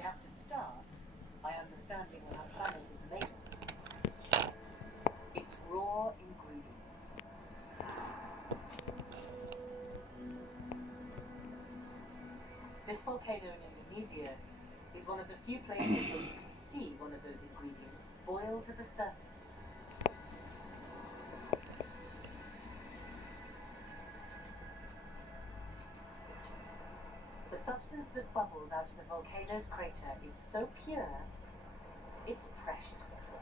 We have to start by understanding what our planet is made of. Its raw ingredients. This volcano in Indonesia is one of the few places where you can see one of those ingredients boil to the surface. The substance that bubbles out of the volcano's crater is so pure, it's precious.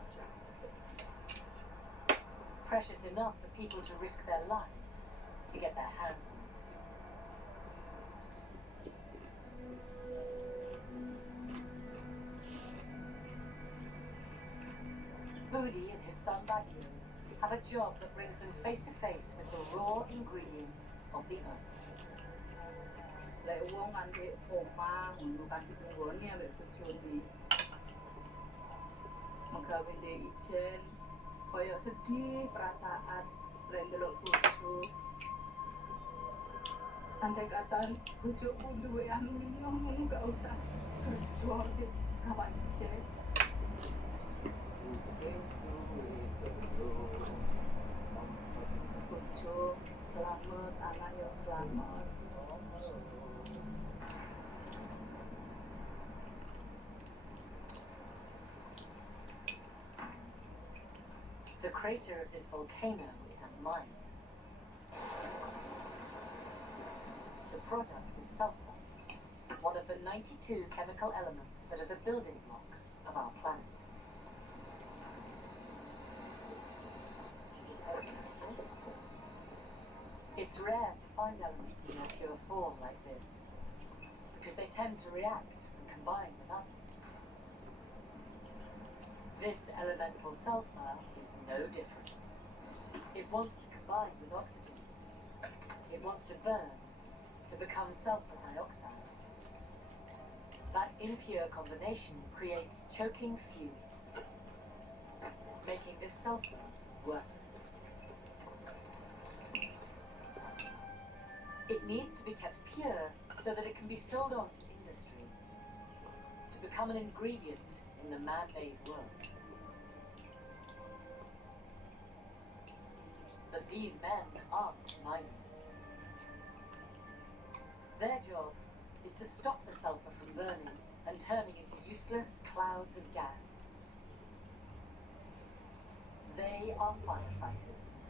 Precious enough for people to risk their lives to get their hands on it. Budi and his son Badio have a job that brings them face to face with the raw ingredients of the earth. Lek wong kan dhek omah ngono kan ditunggone ambek bojone. Megawe ndek ijen koyo sedih perasaan lek ndelok bojo. Andai kata bojoku duwe aluminium ngono gak usah kerja di kawan ijen. Bojo selamat, anak yang selamat. The crater of this volcano is a mine. The product is sulfur, one of the 92 chemical elements that are the building blocks of our planet. It's rare to find elements in their pure form like this, because they tend to react and combine with others. This elemental sulfur is no different. It wants to combine with oxygen. It wants to burn to become sulfur dioxide. That impure combination creates choking fumes, making this sulfur worthless. It needs to be kept pure so that it can be sold on to industry, to become an ingredient in the man-made world. But these men aren't miners. Their job is to stop the sulfur from burning and turning into useless clouds of gas. They are firefighters.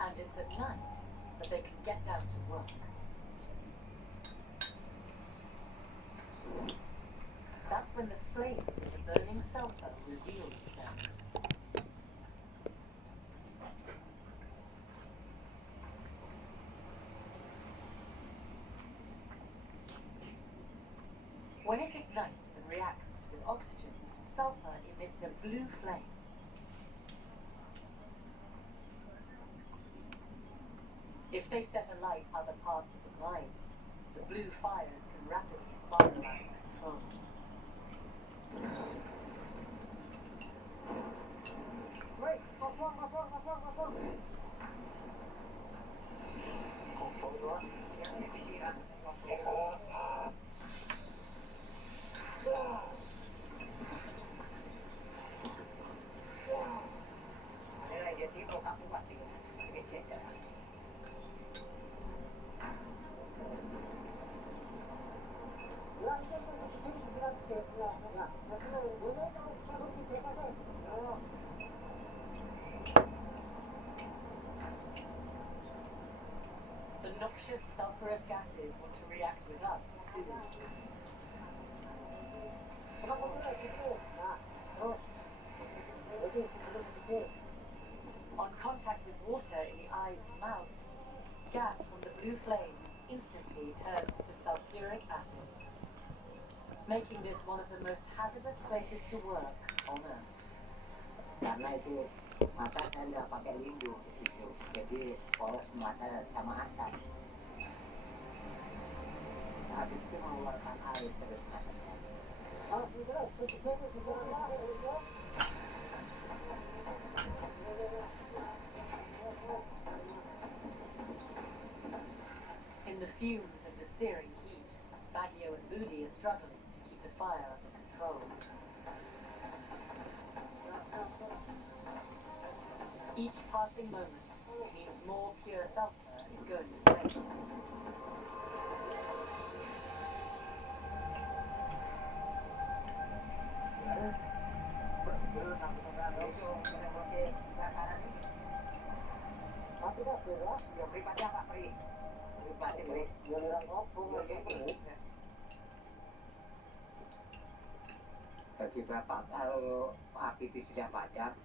And it's at night that they can get down to work. That's when the flames of the burning sulfur reveal themselves. When it ignites and reacts with oxygen, sulfur emits a blue flame. If they set alight other parts of the mine, the blue fires can rapidly spiral out of control. Wait, what's wrong? The noxious sulfurous gases want to react with us, too. On contact with water in the eyes and mouth, gas from the blue flames instantly turns to sulfuric acid, making this one of the most hazardous places to work on Earth. Karena itu mata saya nggak pakai lindung gitu, jadi poros mata sama asap. Habis itu mengeluarkan air terus matanya. In the fumes of the searing heat, Baggio and Moody are struggling to keep the fire under control. Each passing moment means more pure sulfur is going to waste. Bagi Bapak, kalau api itu sudah padam,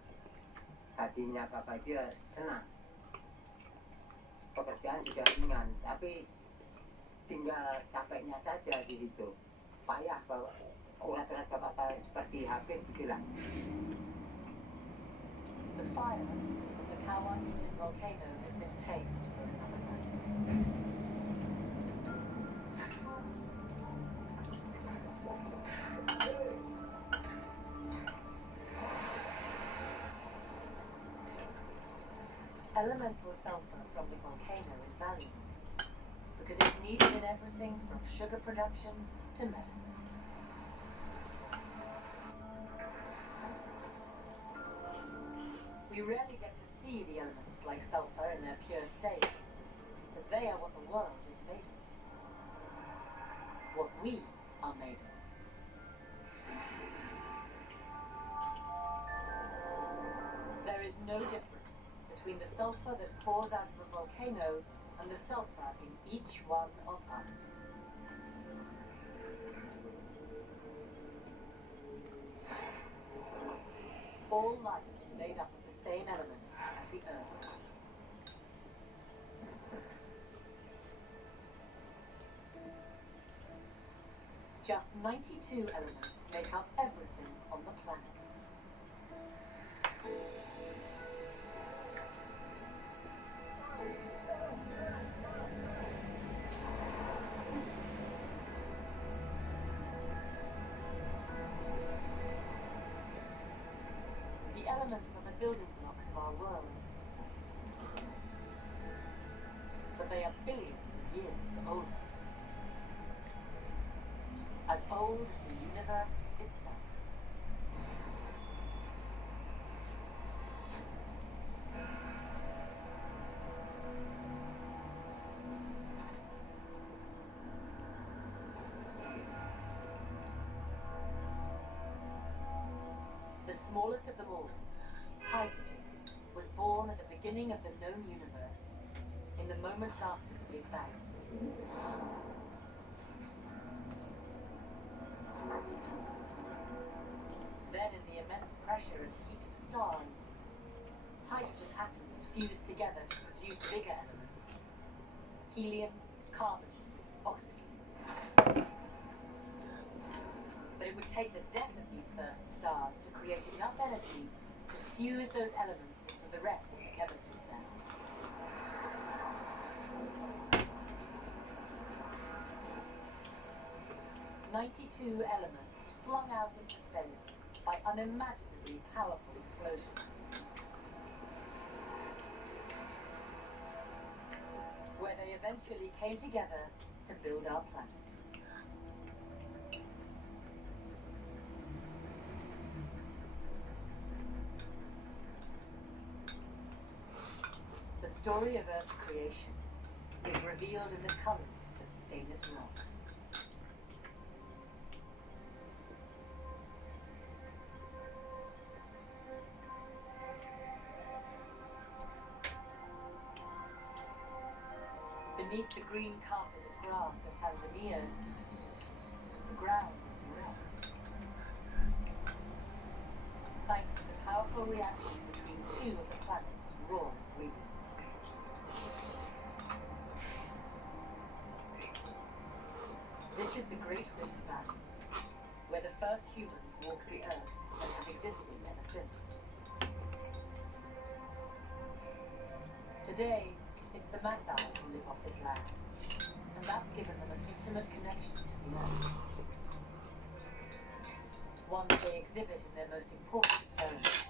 tadinya Bapak itu senang. Pekerjaan sudah ringan, tapi tinggal capeknya saja di situ. Payah bahwa urat-urat Bapak seperti habis gitulah. The fire of the Kawan-Yijin volcano has been tamed for another night. Elemental sulfur from the volcano is valuable because it's needed in everything from sugar production to medicine. We rarely get to see the elements like sulfur in their pure state, but they are what the world is made of. What we are made of. There is no difference between the sulfur that pours out of a volcano and the sulfur in each one of us. All life is made up of the same elements as the earth. Just 92 elements make up everything on the planet. The elements are the building blocks of our world. But they are billions of years old. As old as the universe itself. The smallest of them all, hydrogen, was born at the beginning of the known universe, in the moments after the Big Bang. Then in the immense pressure and heat of stars, hydrogen atoms fused together to produce bigger elements. Helium, carbon, oxygen. But it would take the death of these first stars to create enough energy to fuse those elements into the rest of the chemistry set. "92 elements flung out into space by unimaginably powerful explosions, where they eventually came together to build our planet. The story of Earth's creation is revealed in the colors that stain its rocks. Beneath the green carpet of grass of Tanzania, the ground is red. Thanks to the powerful reaction between two of the planet's raw ingredients. This is the Great Rift Valley, where the first humans walked the Earth and have existed ever since. Today, it's the Maasai who live off this land, and that's given them an intimate connection to the Earth. One they exhibit in their most important ceremonies.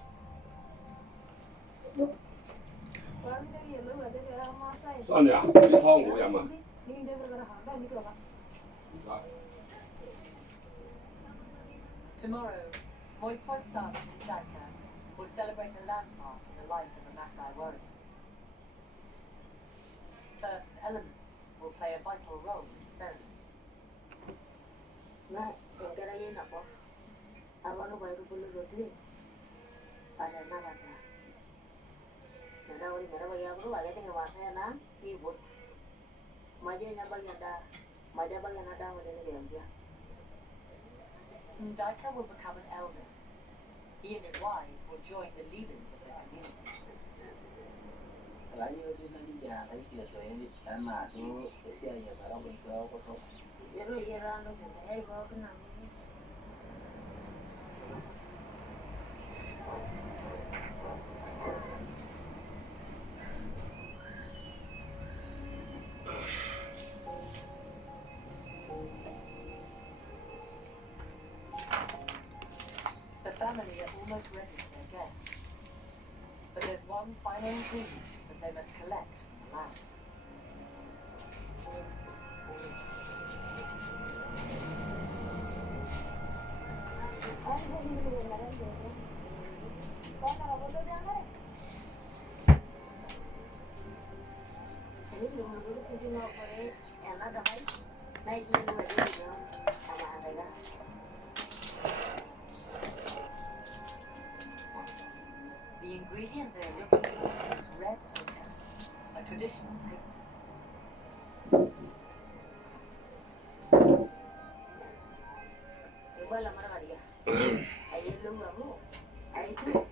Tomorrow, Moiswa's son, Daika, will celebrate a landmark in the life of a Maasai warrior. Earth's elements will play a vital role in the ceremony. Nah, yang kira ye nak apa? Awak nu baru bulu roti. Ada nama apa? Nada orang nada bagi aku tu agak tengah bahasa na ribut. Majanya bagi ada macam ni dia. Daika will become an elder. He and his wives will join the leaders of their community. Layu di nanti jangan lagi kita tuh sama tu usia ya baru berikut kau. Jadi ye rando tu, bawa kena. The family are almost ready for their guests. But there's one final ingredient that they must collect from the land. Ini belum dulu sih mau kore, enak dah baik. Naik dulu aja juga, sama ada kan. The ingredient they're looking for is red ochre, a traditional pigment. Coba lah mana dia. Ayah lu kamu, ayah tu,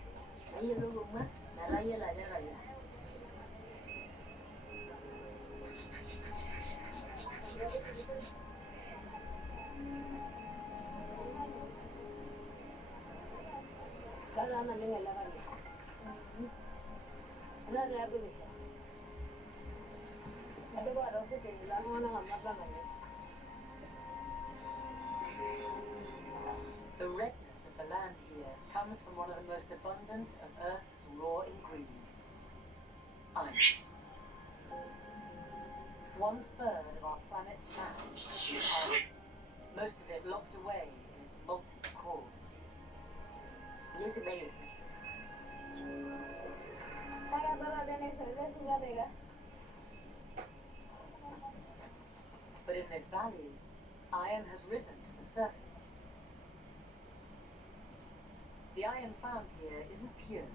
ayah lu rumah, naraya lah naraya. Kalau mana dengan lawan dia. Ada apa ni? Ada buat apa sih? Lalu mana apa mana? The redness of the land here comes from one of the most abundant of Earth's raw ingredients, iron. 1/3 of our planet's mass is iron, most of it locked away in its molten core. Dia sebaik. Taga bala dene serga suga dega. But in this valley, iron has risen to the surface. The iron found here isn't pure.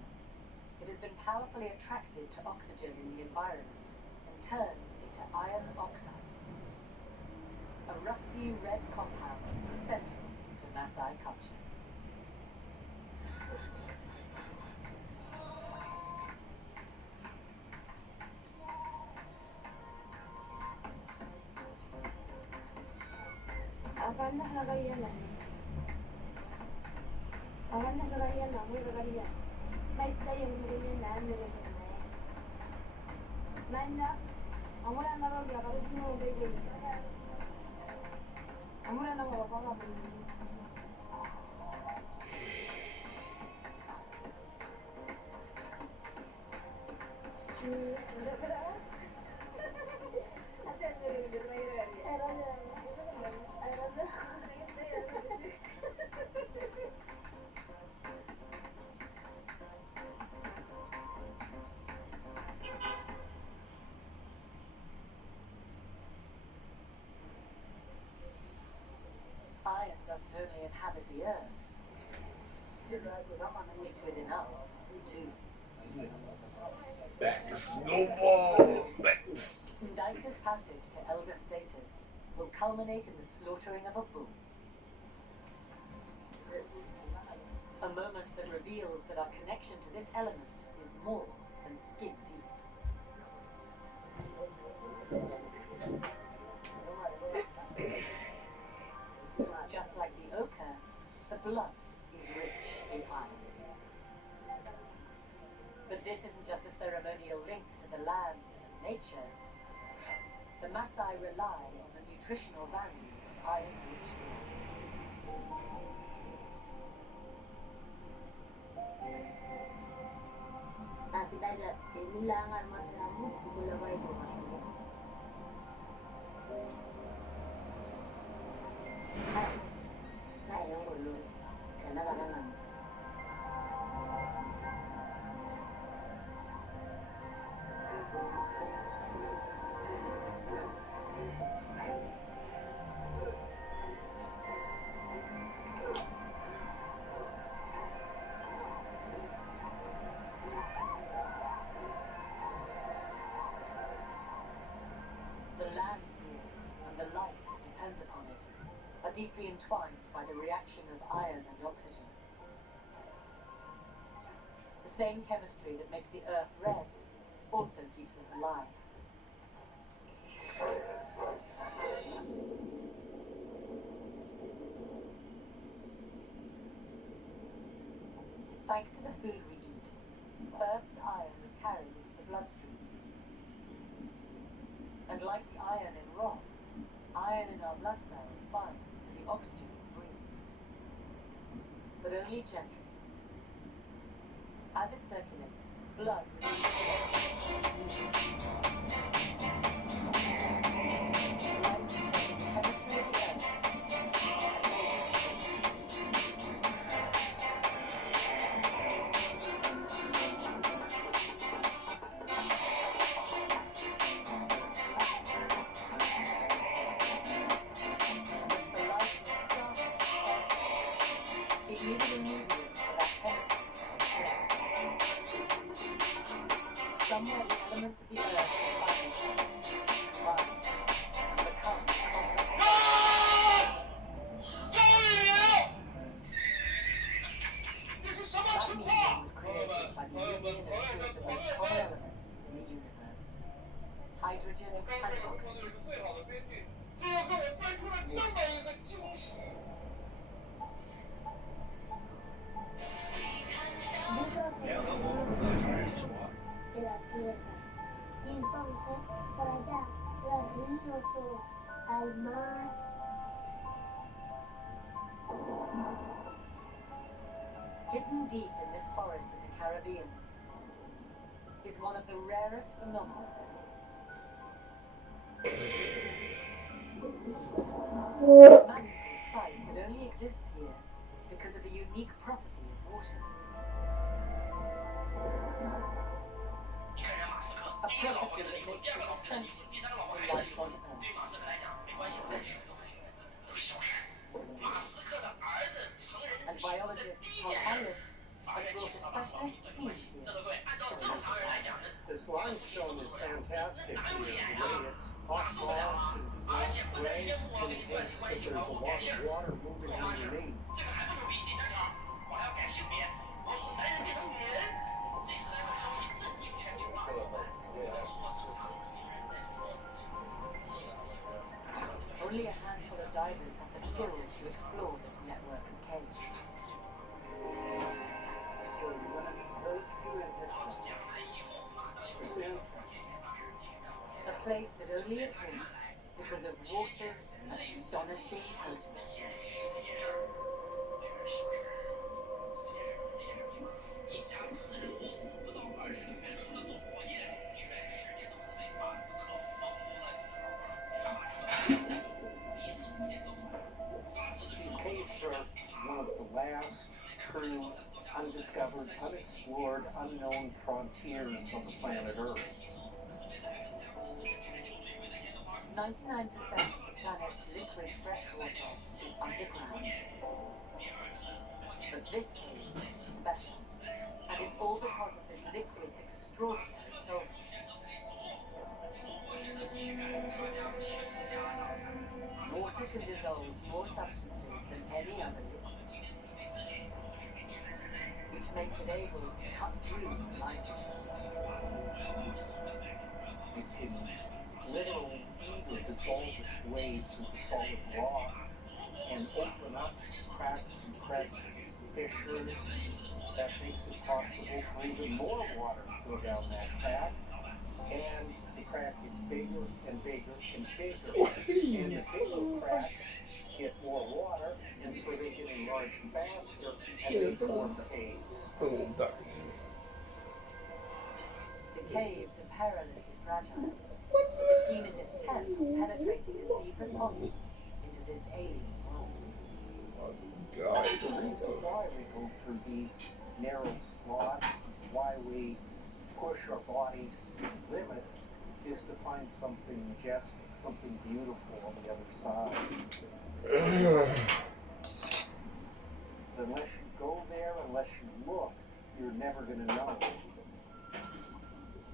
It has been powerfully attracted to oxygen in the environment and turned into iron oxide, a rusty red compound central to Maasai culture. Akan dah lagayan lah. Akan dah lagayan lah, mula lagayan. Baik saya mungkin nak ambil ni. Nanda, amor anda orang dia kalau semua begi. Amor anda orang apa apa begi. Ada ada. Ada ada ada. Iron doesn't only inhabit the earth, it's within us, too. Back snowball. Backs. Daika's passage to elder status will culminate in the slaughtering of a bull. A moment that reveals that our connection to this element is more than skin deep. Just like the ochre, the blood is rich in iron. But this isn't just a ceremonial link to the land and nature. The Maasai rely on the nutritional value of iron-rich blood. Nasi dagat, kailangan masamu mulai bukas. and the life that depends upon it are deeply entwined by the reaction of iron and oxygen. The same chemistry that makes the earth red also keeps us alive. Thanks to the food we eat, Earth's iron is carried into the bloodstream. And like the iron in rock, iron in our blood cells binds to the oxygen we breathe. But only gently. As it circulates, blood releases somewhere the elements of the earth combine and become that medium was created by the union of two of the most common elements in the universe, hydrogen and oxygen. De la tierra. Y entonces, por allá, los ríos o al mar. Hidden deep in this forest in the Caribbean is one of the rarest phenomena there is. A magical sight that only exists here because of the unique property of water. A property that makes it essential to life on Earth. And biologist Tom Ellis has brought a specialist team here to This limestone is fantastic here. The way it's hot washed and gray indicates that there's a lot of water moving underneath. Only a handful of divers have the skills to explore this network of caves. So those two in this A place that only exists because of water's astonishing potency. These caves are one of the last true, undiscovered, unexplored, unknown frontiers of the planet Earth. 99% of the planet's liquid freshwater is underground. But this cave is special, and it's all because of this liquid's extraordinary sulfur. Water can dissolve more substances than any other liquid, which makes it able to cut through the limestone. It can literally either dissolve its way through the solid rock and open up cracks and fissures that makes it possible for even more water to go down that crack, and the crack gets bigger and bigger and bigger, and the bigger cracks get more water, and so they get enlarged faster and they form caves. Oh, that is The caves are perilously fragile. The team is intent on penetrating as deep as possible into this alien world. God. The reason why we go through these narrow slots, why we push our body's limits, is to find something majestic, something beautiful on the other side. Unless you go there, unless you look, you're never going to know.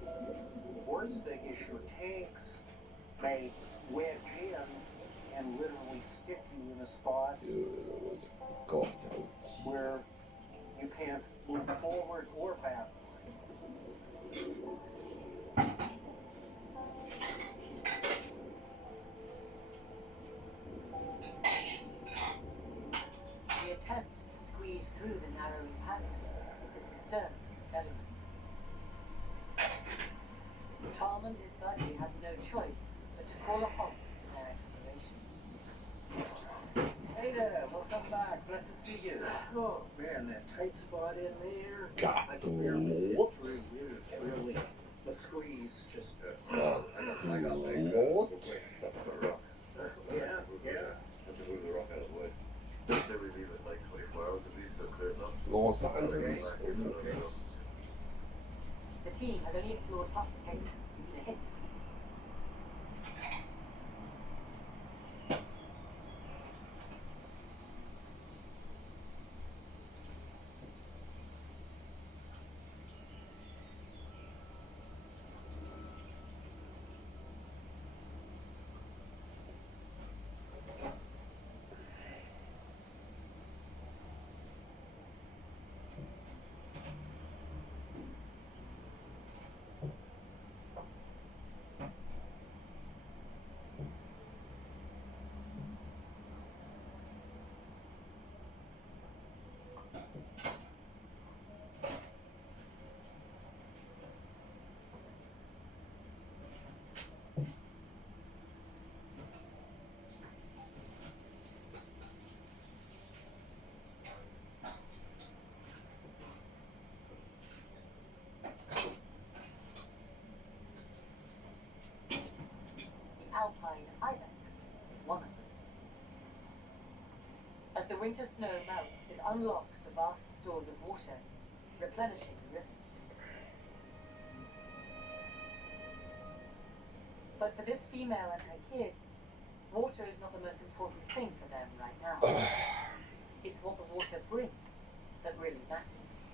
The worst thing is your tanks may wedge in in a spot 就搞条鸡。 where you can't move forward or backward. The attempt to squeeze through the narrowing passages has disturbed the sediment. Tom and his buddy have no choice but to call a halt to their exploration. Hey there, welcome back. Glad to see you. Oh man, that tight spot in there. I can barely Gato. get through. It's really the squeeze. Just Gato. yeah. Los Angeles Olympics. The team has only explored part of the case and seen a hint. Alpine ibex is one of them. As the winter snow melts, it unlocks the vast stores of water, replenishing the rivers. But for this female and her kid, water is not the most important thing for them right now. It's what the water brings that really matters.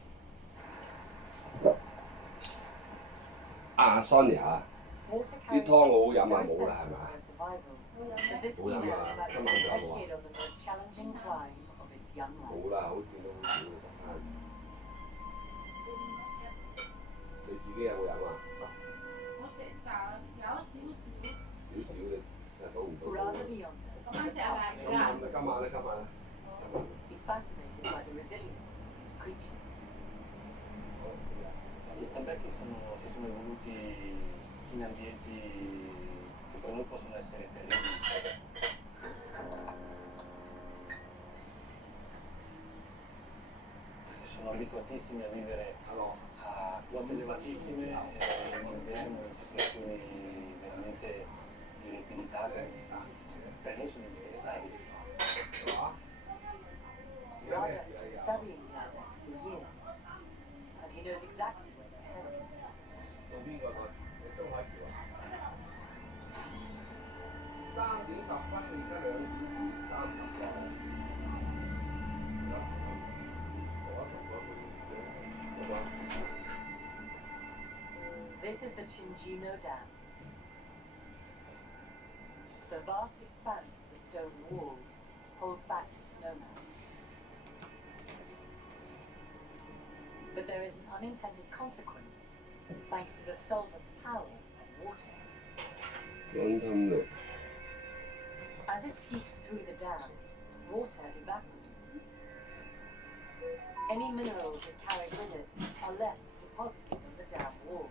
啊，Sonia， Water 啲 carries 湯好好飲啊， very 冇啦 central 係咪 to 啊？ her survival. 我有 But 咩？ this Ủa, female mà is about to sao be mà the chậm kid of the most challenging climb of its young 冇 life. 啦，好見到好少。你自己有冇飲啊？我食就有少少。少少你倒唔到。 Rather beyond that, 咁樣食係咪？今晚啦，今晚啦，今晚啦。 he's fascinated by the resilience of these creatures. Gli stabecchi si sono evoluti in ambienti che per noi possono essere terribili. Sono abituatissimi a vivere a quote elevatissime in inverno in situazioni veramente di liquidità per noi sono interessanti. Rada has been studying the ibex for years, and he knows exactly where they're headed. 到邊個啊？你中海橋啊？3:10，而家2:30。This is the Chinjino Dam. The vast expanse of the stone wall holds back the snowman. But there is an unintended consequence thanks to the solvent power of water. 簡單啦。 As it seeps through the dam, water evaporates. Any minerals it carried with it are left deposited in the dam wall.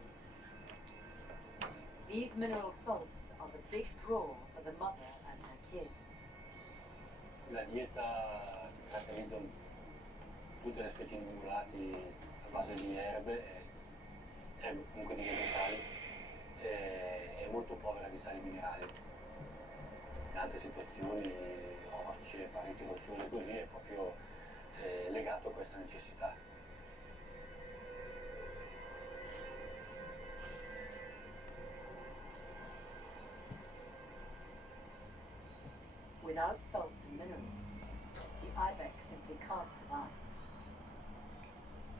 These mineral salts are the big draw for the mother and her kid. La dieta che caratterizza tutte le specie di ungulati a base di erbe e comunque di vegetali è molto povera di sali minerali. In altre situazioni, orce, pareti rocciose così, è proprio legato a questa necessità. Without salts and minerals, the ibex simply can't survive.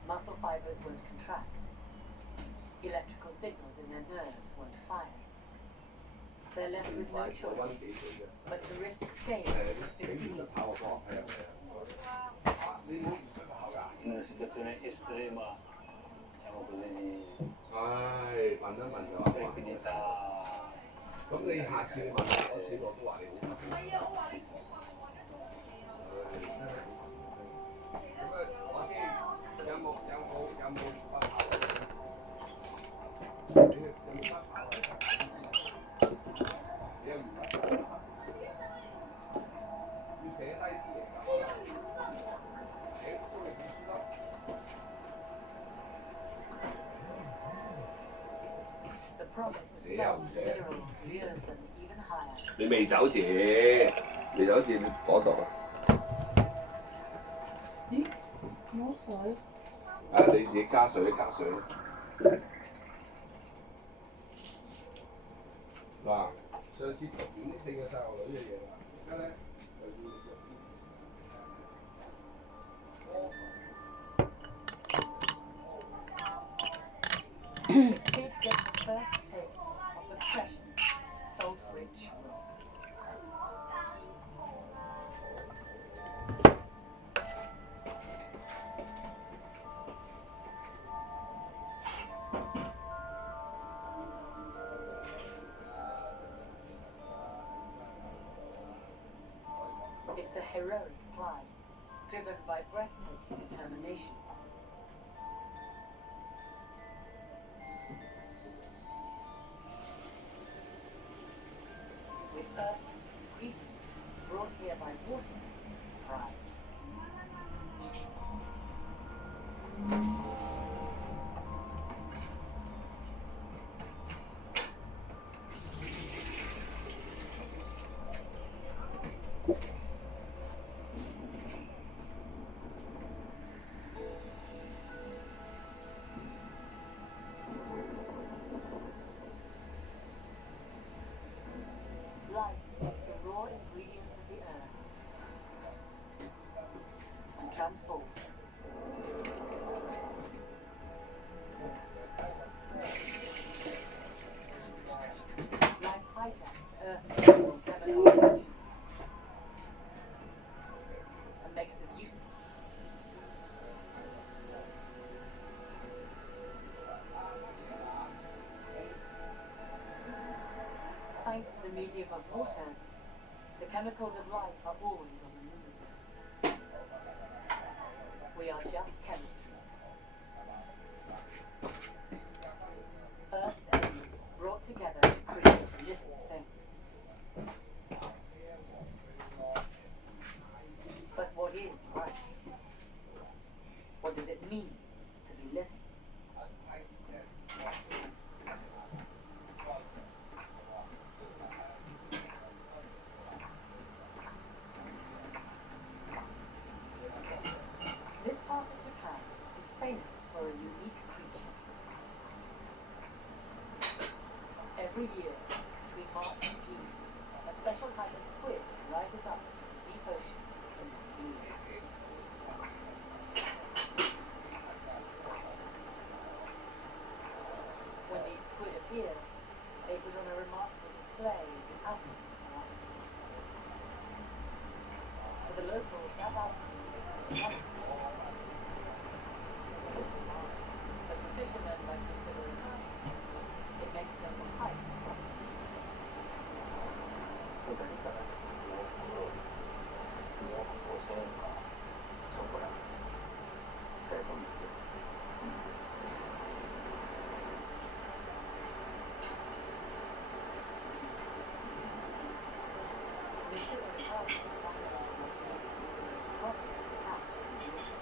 Muscle fibers won't contract. Electrical signals in their nerves won't fire. They're left with no 溫 choice 幾歲啫？ but to risk staying 誒， for 警 15 員就 years. 炒個波，係啊係啊。你唔出口㗎？ In una situazione estrema, diciamo così, 唉，問一問就話 tranquillità. 咁你下次你問我攞錢，我都話你好特別。唉，真係好特別。咁啊，我知有冇不跑？你有冇不跑？你有唔得？要寫低啲嘢㗎。寫中嚟本書咯。 The promise of Sẽ không, salt sẽ. minerals lures them even higher. 你未走字，未走字嗰度啊？咦？冇水？啊，你自己加水。嗱，上次讀完啲4個細路女嘅嘢啦，而家咧就要讀啲。 The kid gets the first taste of the precious, salt-rich rock. It's a heroic climb, driven by breathtaking determination. With Earth's greetings brought here by water, prize. Life takes the raw ingredients of the earth and transforms them. Life hijacks Earth's chemical reactions and makes them useful. Thanks to the medium of water, the chemicals of life are always on the move. We are just chemistry. Earth's elements brought together to create a living thing. But what is life? What does it mean to be living? This part of Japan is famous for a unique creature. Every year, between March and June, a special type of squid rises up from the deep ocean in the fields. When these squid appear, they put on a remarkable display in outlook life. For the locals, that outlook makes them colors. But for fishermen like Mr. Lewis, it makes them the height of life. Mr. Urita's background was made to be the most profitable catch in the world.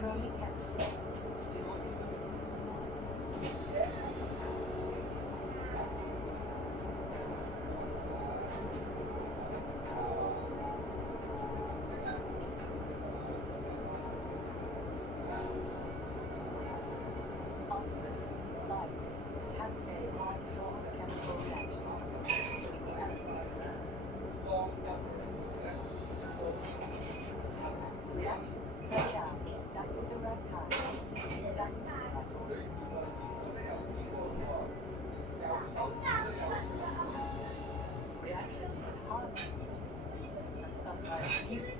controlling chemistry to do what it needs to survive. Ultimately, life is a cascade of controlled chemical reactions between the elements of Earth. Reactions carried out at exactly the right time, exactly the right order. Reactions that harmlessly and sometimes beautifully.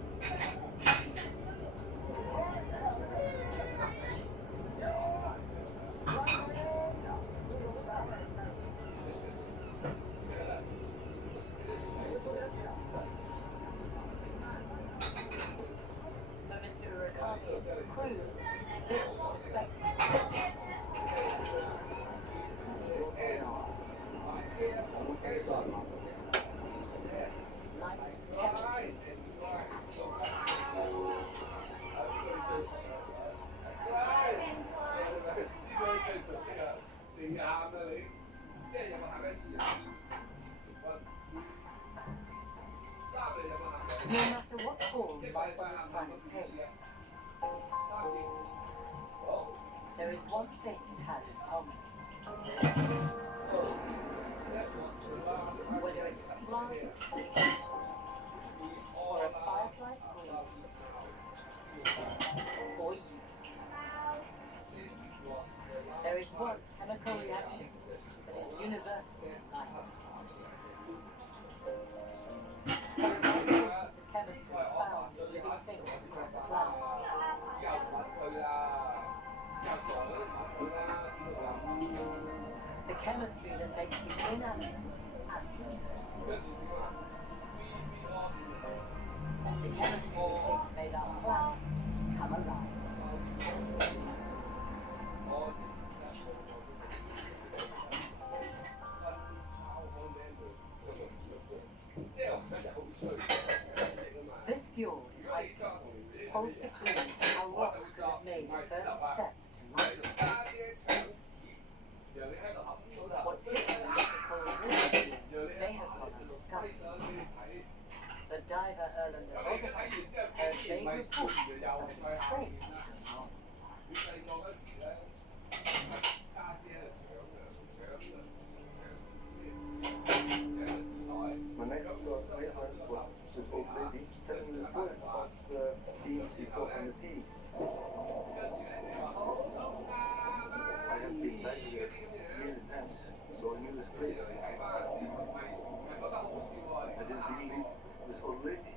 For Mr. Urakami and his crew, this was spectacle. Life's chemistry in action. No matter what form life on this planet takes, there is one thing it has in common. Whether it's a plant, or a firefly's queen, or you, there is one chemical reaction that is universal in life. A remarkable piece of chemistry found in living things across the planet. The chemistry that makes the inanimate animate. The chemistry that made our planet come alive. This fjord in Iceland holds the clue to how rock could have made the first step to life. What's hidden in the cold water may have gone undiscovered. But diver Erlander Robertson heard vague reports of something strange going on. My next door neighbor was this old lady telling me stories about the scenes she saw on the sea. I have been back here many times, so I knew this place. I didn't believe this old lady.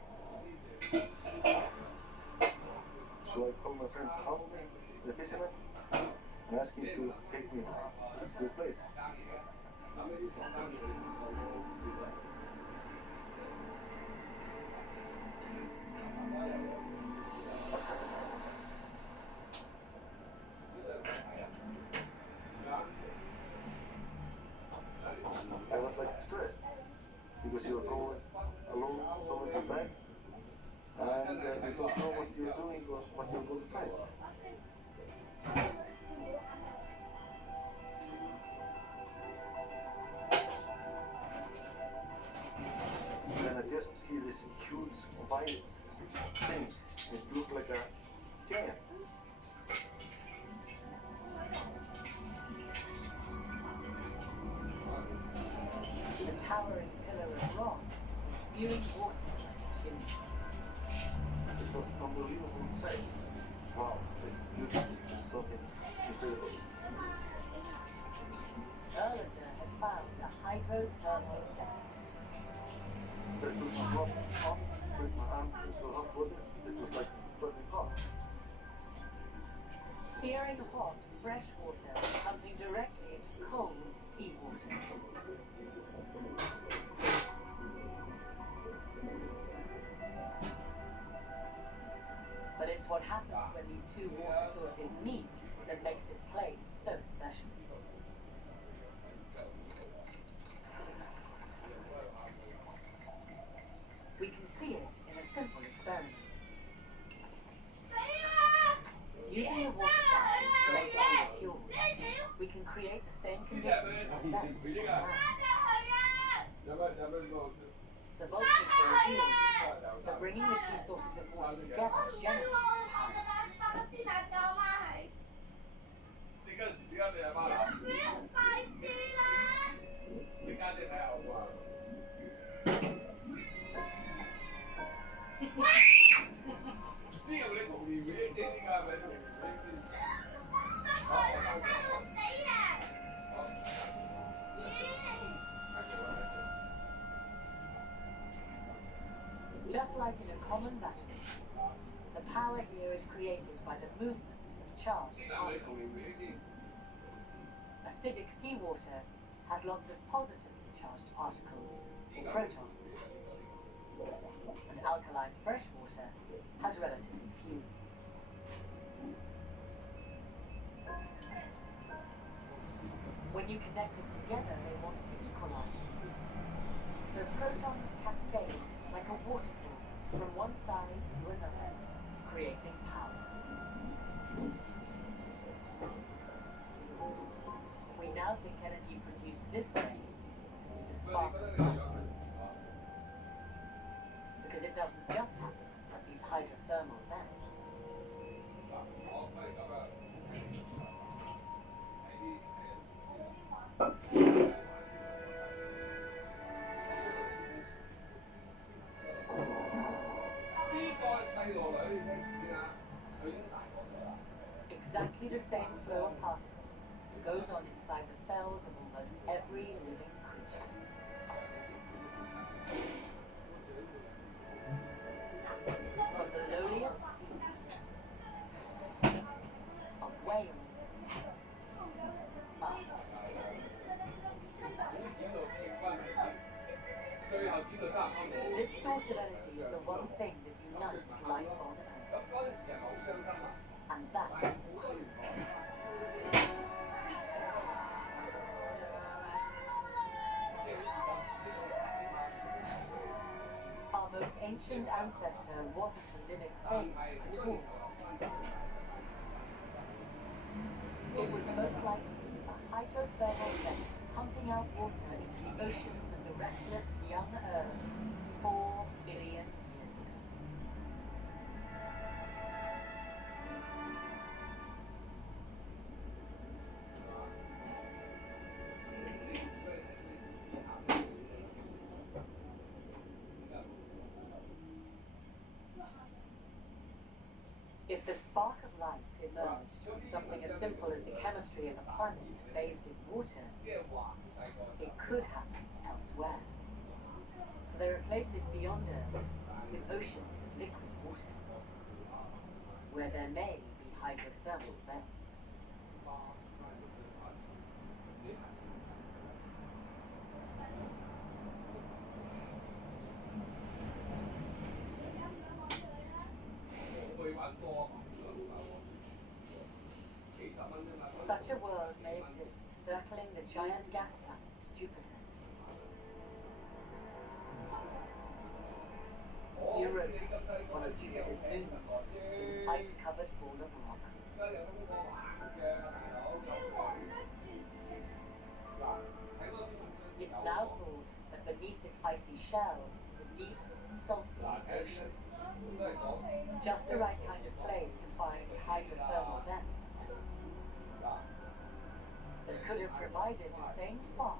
So I called my friend Paul, the fisherman, and asked him to take me to this place. I was like stressed because you're going alone so much back and you don't know what you're doing or what you're going to find. Then I just see this huge violet thing. It looked like a giant. The towering pillar of rock was spewing water like a chimney. It was unbelievable sight. Wow, this is beautiful. This is something incredible. Erlander had found a hydrothermal effect. I took my drop off, put my arm into hot water. It was like burning hot. Searing hot, fresh water pumping directly into cold seawater. But it's what happens when these two water sources meet that makes this place so special. We can see it in a simple experiment. Using the water samples collected from the fuel, we can create the same conditions on Earth on Mars. The voltages are reduced, but bringing the two sources of water together generates power. Just like in a common battery, the power here is created by the movement of charged particles. Acidic seawater has lots of positively charged particles, or protons, and alkaline freshwater has relatively few. When you connect them together, they want to equalize. So protons cascade like a waterfall from one side to another, creating power. We now think energy produced this way is the spark of life. Because it doesn't just happen at these hydrothermal vents. Exactly the same flow of particles goes on inside the cells of almost every living creature. From the lowliest sea, a whale, us. This source of energy is the one thing that unites life on Earth. And that's you. Our most ancient ancestor wasn't a living thing at all. It was most likely a hydrothermal vent pumping out water into the oceans of the restless young Earth 4 billion years ago. If the spark of life emerged from something as simple as the chemistry of a planet bathed in water, it could happen elsewhere. For there are places beyond Earth with oceans of liquid water, where there may be hydrothermal vents. Such a world may exist circling the giant gas planet Jupiter. Europa, one of Jupiter's moons, is an ice-covered ball of rock. It's now thought that beneath its icy shell is a deep, salty ocean. Just the right kind of place to find hydrothermal vents that could have provided the same spark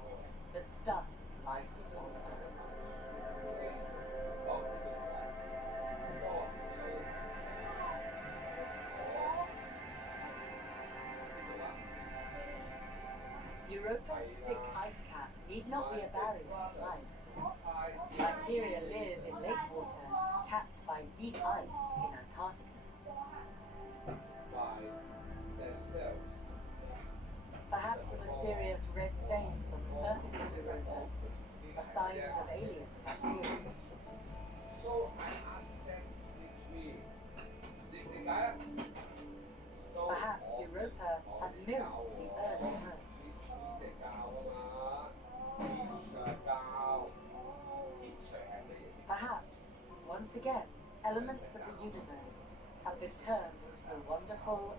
that started life on Earth. Europa's thick ice cap need not be a barrier to life. Bacteria live in lake water capped by deep ice in Antarctica. Perhaps the mysterious red stains on the surface of Europa are signs of alien bacteria. Perhaps Europa has mirrored the early Earth. Perhaps, once again, elements of the universe have been turned into the wonderful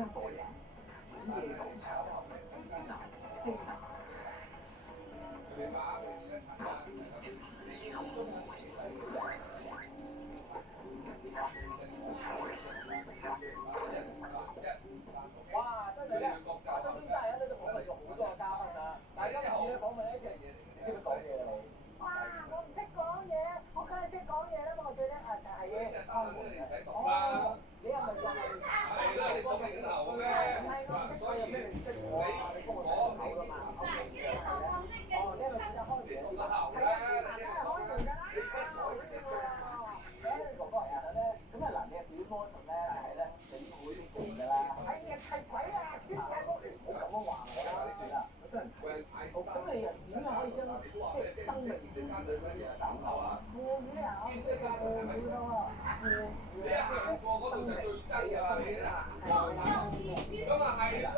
張播人，本夜廣場，是男非男。哇！真係咧，亞洲天真係喺呢度訪問咗好多嘉賓啊！但係今次咧訪問呢一樣嘢，你識唔識講嘢啊你？哇！我唔識講嘢，我梗係識講嘢啦嘛！我最叻啊就係開門嘅。哦，你係咪就係？係啦，你講明頭嘅。唔係我唔識講嘢，咩你唔識我啊？你幫我講口㗎嘛？哦，呢個記得開門。係啊，芝麻梗係開門㗎啦。哥哥係啊咧，咁啊嗱，你係表魔術咧，但係咧你好啲勁㗎啦。係啊，係鬼啊！邊隻哥唔好咁樣話我啦，係啦，我真係。咁你又點樣可以將即係生命賦予斬頭啊？賦予啊！賦予咯喎，賦予你一行過嗰度就最真㗎啦，你啊！咁啊係咯，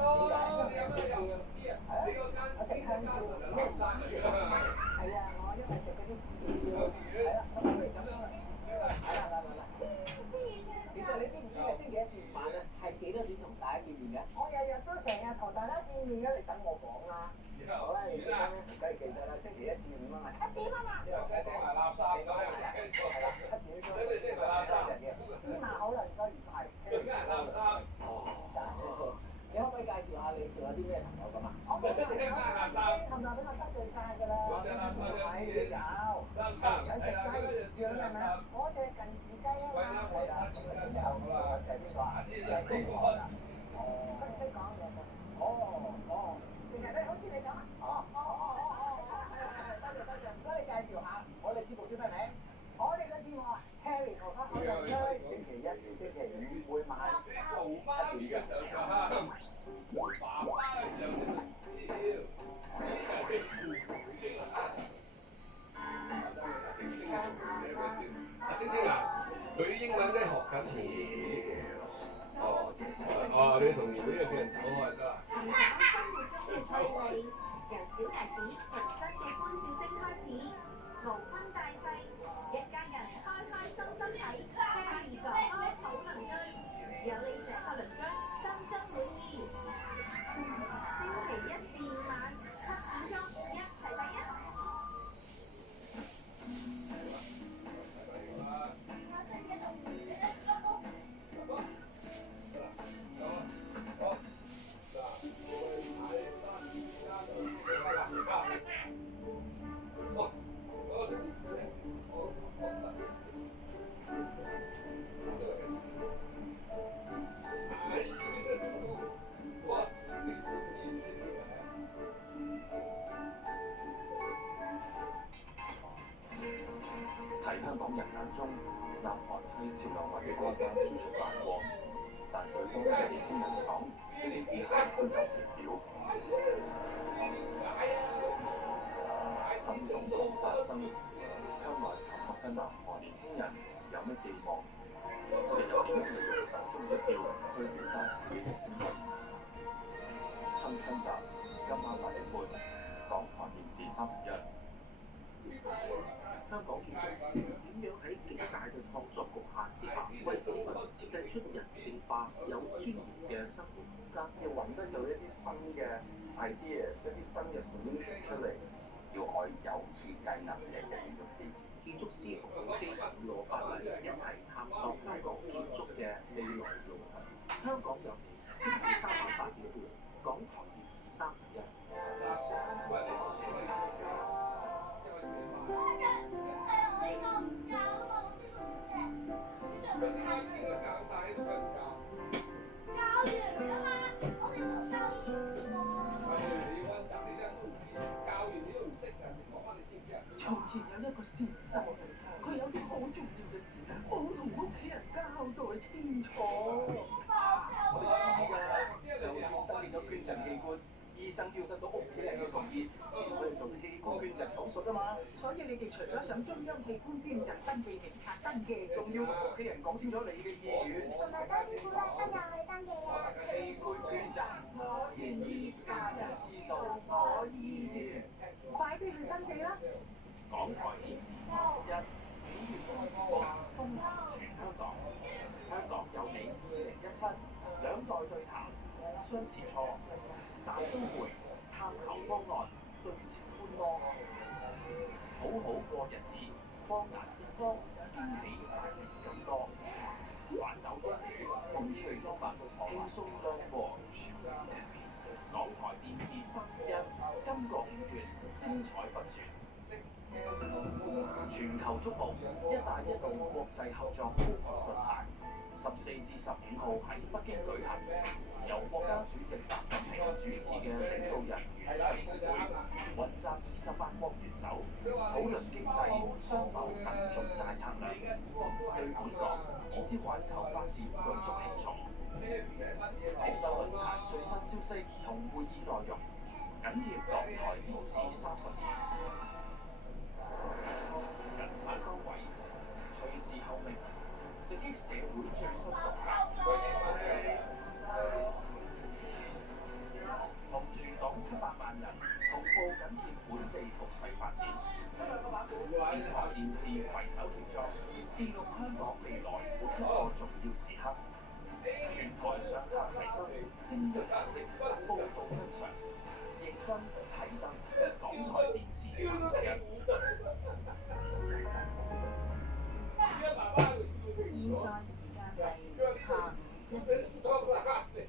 你有咩又唔知啊？你嗰間我食香蕉，都唔生嘅。係啊，我因為食嗰啲自燒，係啦，咁不如咁樣啦。嚟。其實你知唔知你星期一至五晚咧係幾多點同大家見面嘅？我日日都成日同大家見面嘅，你等我講啦。好啦，你記得咧，梗係記得啦。星期一至五啊嘛，7點啊嘛。即係食埋垃圾咁樣。係啦，7點鐘。使唔使食埋垃圾？芝麻好啦，唔該唔該。點解係垃圾？哦，你可唔可以介紹下你仲有啲咩朋友咁啊？我冇食咩垃圾。冚唪唥俾我得罪晒㗎啦。係你有。想食雞樣係咪啊？嗰隻近視雞啊嘛。係啦，咁啊有啦，就係邊個啊？就係邊個啊？哦，佢唔識講嘢㗎。哦。其實咧，好似你咁啊。多謝，唔該你介紹下我哋節目叫咩名？我哋嘅節目啊 ，Harry 哥哥好人區，星期一至星期五每晚7點嘅。爸爸嘅時候你咪笑。青青啊，佢英文咧學緊嘢。你同呢個叫人走開得啦。由小孩子純真嘅歡笑聲開始，無分大細，一家人開開心心睇 Harry 哥哥好鄰居，有你這個鄰居心中滿意。星期一至五晚7點鐘一齊睇啊！喺香港人眼中，南韓係潮流文化嘅輸出大國，但對當地嘅年輕人嚟講，呢啲只係虛有其表。新總統誕生，向來沉默嘅南韓年輕人有乜寄望？佢哋又點樣利用手中一票去表達自己嘅聲音？鏗鏘集，今晚8點半，港台電視31。香港建築師點樣喺極大嘅創作局限之下，為市民設計出人性化、有尊嚴嘅生活空間？要揾得到一啲新嘅 ideas， 一啲新嘅 solution 出嚟，要愛有設計能力嘅建築師。建築師服務機構羅法例一齊探索香港建築嘅未來路向。香港有你，星期3晚8點半，港台電視31。從前有一個先生，佢有啲好重要嘅事冇同屋企人交代清楚。我知㗎，就算登記咗捐贈器官，醫生都要得到屋企人嘅同意先可以做器官捐贈手術啊嘛。所以你哋除咗上中央器官捐贈登記名冊登記，仲要同屋企人講清楚你嘅意願。同埋多啲鼓勵親友去登記啊！器官捐贈，我願意家人知道我意願。快啲去登記啦！港台電視31，5月30日，風行全香港，香港有你2017，兩代對談。相似錯，但都會探求方案，對焦觀摩，好好過日子，放眼四方，驚喜大靈咁多。環球風雨，風趣幽默，輕鬆亮和。港台電視31，今個5月精彩不絕。全球矚目，一帶一路國際合作高峰論壇，14至15號喺北京舉行，由國家主席習近平主持嘅領導人圓桌峰會，雲集28國元首，討論經濟、商貿等重大策略，對本港以至環球發展舉足輕重。接收論壇最新消息同會議內容，緊貼港台電視32。人手崗位，隨時候命，直擊社會最新動向。同全港700萬人同步緊貼本地局勢發展。電台電視攜手協作，記錄香港未來每一個重要時刻。全台上下齊心，精鋭顏色，報導真相，認真睇得港台電視31。現在時間係下午1點。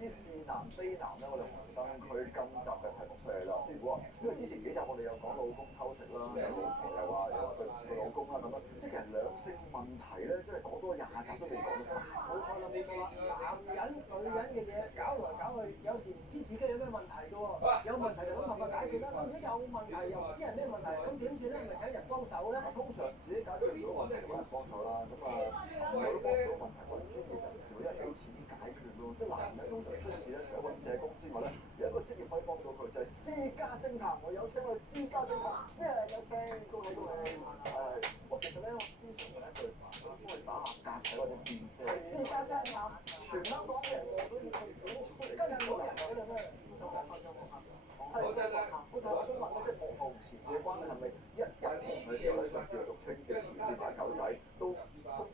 之是南非南咧，我哋紅燈區今集嘅題目出嚟啦。師傅啊，因為之前幾集我哋有講老公偷食啦，有啲時又話對老公啦咁樣，即係其實兩性問題咧，即係講多20集都未講得晒。冇錯啦，冇錯啦，男人女人嘅嘢搞來搞去，有時唔知自己有咩問題嘅喎，有問題就諗辦法解決啦。咁如果有問題又唔知係咩問題，咁點算咧？咪請人幫手咧？通常自己解決唔到問題，揾人幫手啦。咁我都幫唔到問題，揾專業人士，因為俾錢解決咯。即係男人通常出事咧，除咗揾社工之外咧，有一個職業可以幫到佢，就係私家偵探。我有請我私家偵探，咩有聽？恭喜恭喜！我其實咧，我之前有一句幫佢打下格仔或者電視。係私家偵探，全香港嘅人都要去跟到人嗰度咩？係我想問咧，即係網紅前線嘅關係係咪一入行嘅時候咧，就叫俗稱嘅前線大狗仔，都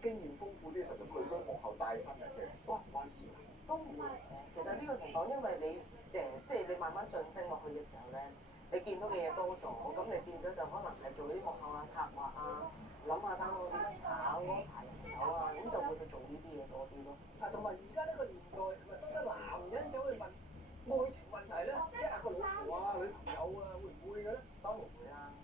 經驗豐富啲嘅時候就退居幕後帶新人嘅，關唔關事啊？都唔會嘅，其實呢個情況，因為你即係你慢慢晉升落去嘅時候咧，你見到嘅嘢多咗，咁你變咗就可能係做啲幕後啊、策劃啊，諗下單我點樣炒嗰排人手啊，咁就會去做呢啲嘢多啲咯。啊，同埋而家呢個年代，咪得男人走去問愛情問題咧，即係個老婆啊、女朋友啊，會唔會嘅咧？當然會啦。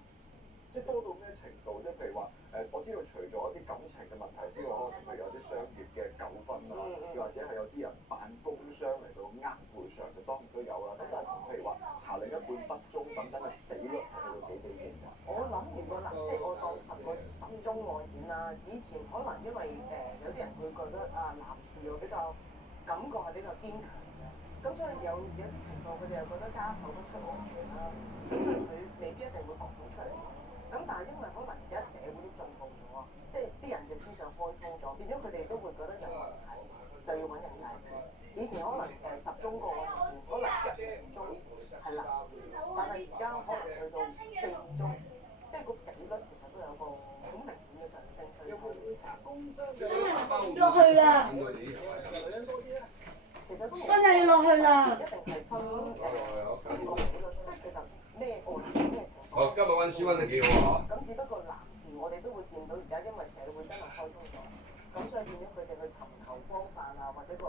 即係多到咩程度？即係譬如話我知道除咗一啲感情嘅問題之外，可能譬如有啲商業嘅糾紛啊，又或者係有啲人扮工傷嚟到呃賠償嘅，當然都有啦。咁但係譬如話查另一半不忠等等嘅比率係去到幾比幾㗎？我諗如果嗱，即係我當10宗案件啦，以前可能因為有啲人會覺得啊男士又比較感覺係比較堅強嘅，咁所以有啲情況佢哋又覺得家頭不出外傳啦，咁所以佢未必一定會講到出嚟。咁但係因為可能而家社會都進步咗，即係啲人嘅思想開通咗，變咗佢哋都會覺得有問題就要揾人解決。以前可能10宗個案可能1、2宗係男士，但係而家可能去到4、5宗，即係個比率其實都有個好明顯嘅上升趨勢。會查工傷嘅落去啦，女人多啲咧。其實都真係要落去啦。一定係分邊個比率，即係其實咩案件咩情況。好，今日溫書溫得幾好啊！咁只不過男士我哋都會見到而家因為社會真係開通咗，咁所以變咗佢哋去尋求方法啊，或者個人